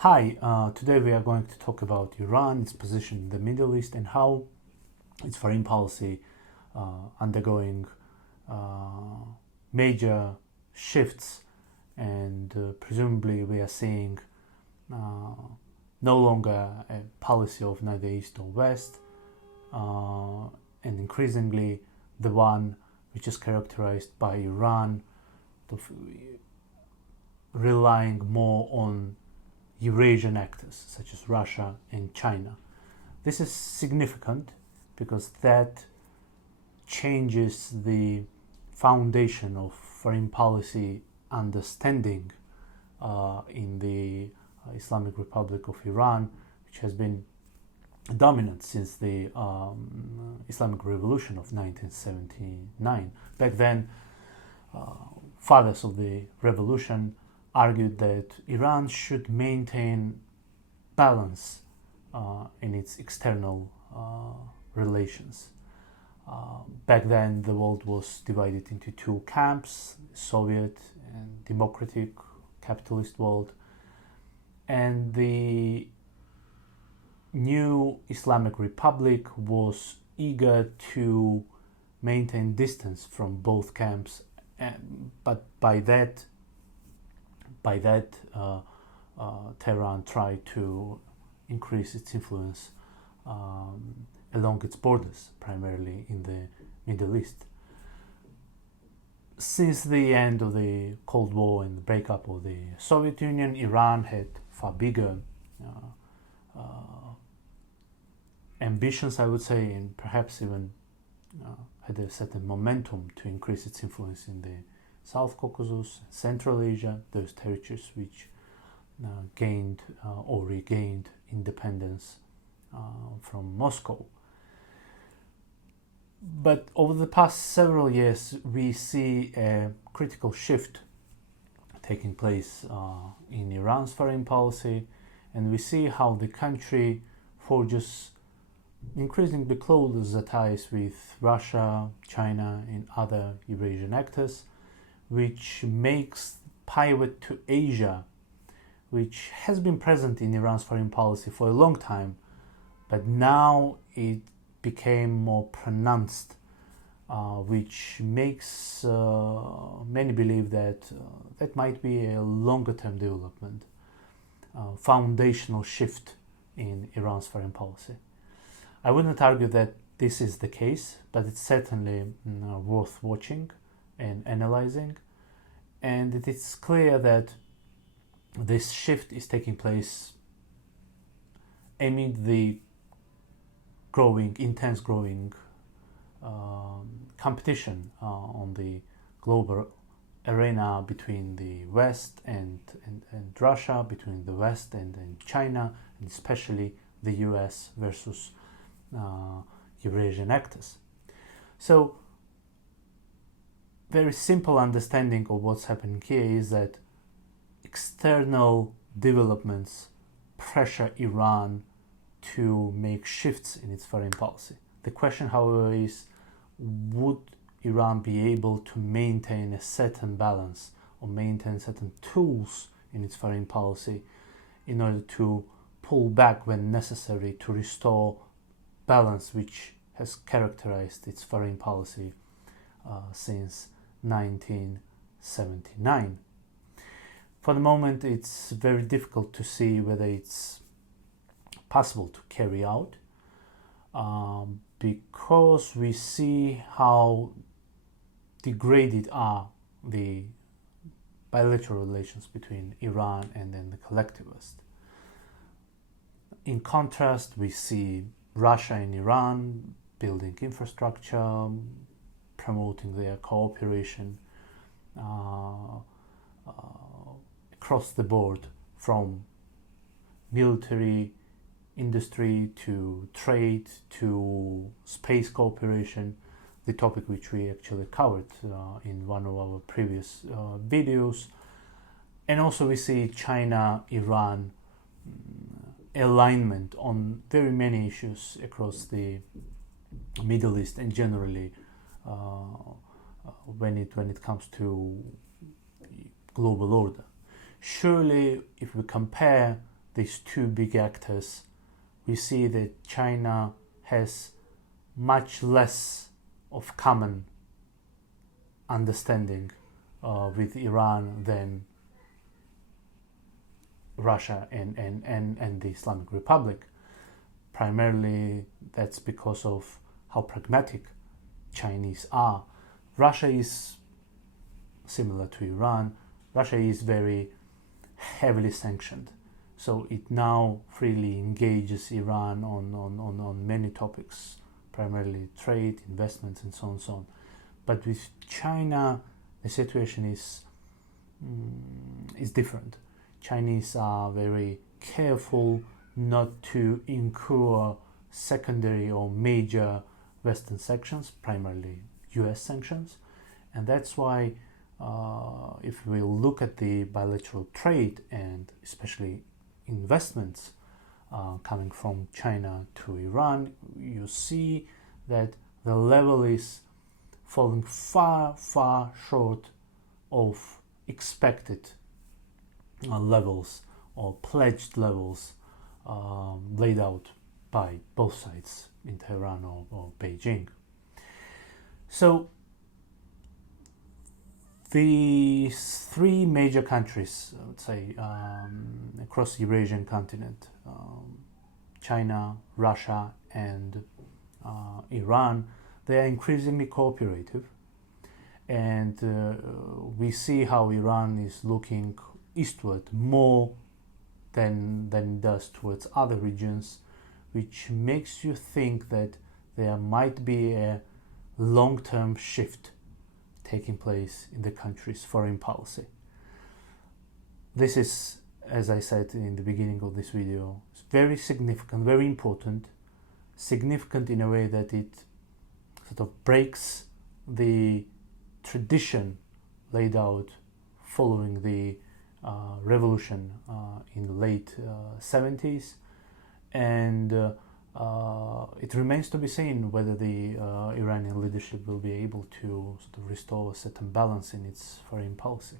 Hi, today we are going to talk about Iran, its position in the Middle East, and how its foreign policy undergoing major shifts, and presumably we are seeing no longer a policy of neither East or West, and increasingly the one which is characterized by Iran relying more on Eurasian actors such as Russia and China. This is significant because that changes the foundation of foreign policy understanding in the Islamic Republic of Iran, which has been dominant since the Islamic Revolution of 1979. Back then, fathers of the revolution argued that Iran should maintain balance in its external relations. Back then, the world was divided into two camps: Soviet and democratic capitalist world, and the new Islamic Republic was eager to maintain distance from both camps, but by that Tehran tried to increase its influence along its borders, primarily in the Middle East. Since the end of the Cold War and the breakup of the Soviet Union, Iran had far bigger ambitions, I would say, and perhaps even had a certain momentum to increase its influence in the South Caucasus, Central Asia, those territories which gained or regained independence from Moscow. But over the past several years, we see a critical shift taking place in Iran's foreign policy, and we see how the country forges increasingly closer ties with Russia, China, and other Eurasian actors, which makes pivot to Asia, which has been present in Iran's foreign policy for a long time, but now it became more pronounced, which makes many believe that that might be a longer-term development, foundational shift in Iran's foreign policy. I wouldn't argue that this is the case, but it's certainly worth watching and analyzing, and it is clear that this shift is taking place amid the intense growing competition on the global arena between the West and Russia, between the West and China, and especially the US versus Eurasian actors. So, very simple understanding of what's happening here is that external developments pressure Iran to make shifts in its foreign policy. The question, however, is would Iran be able to maintain a certain balance or maintain certain tools in its foreign policy in order to pull back when necessary to restore balance which has characterized its foreign policy since 1979. For the moment, it's very difficult to see whether it's possible to carry out because we see how degraded are the bilateral relations between Iran and then the collective West. In contrast, we see Russia and Iran building infrastructure, promoting their cooperation across the board, from military industry to trade to space cooperation, the topic which we actually covered in one of our previous videos. And also we see China-Iran alignment on very many issues across the Middle East and generally when it comes to global order. Surely, if we compare these two big actors, we see that China has much less of common understanding with Iran than Russia and the Islamic Republic. Primarily, that's because of how pragmatic Chinese are. Russia is similar to Iran. Russia is very heavily sanctioned, so it now freely engages Iran on many topics, primarily trade, investments, and so on and so on. But with China, the situation is different. Chinese are very careful not to incur secondary or major Western sanctions, primarily US sanctions, and that's why if we look at the bilateral trade and especially investments coming from China to Iran, you see that the level is falling far, far short of expected levels or pledged levels laid out by both sides in Tehran or Beijing. So the three major countries, I would say, across the Eurasian continent, China, Russia, and Iran, they are increasingly cooperative. And we see how Iran is looking eastward more than it does towards other regions, which makes you think that there might be a long-term shift taking place in the country's foreign policy. This is, as I said in the beginning of this video, very significant, very important, significant in a way that it sort of breaks the tradition laid out following the revolution in the late 70s, and it remains to be seen whether the Iranian leadership will be able to sort of restore a certain balance in its foreign policy.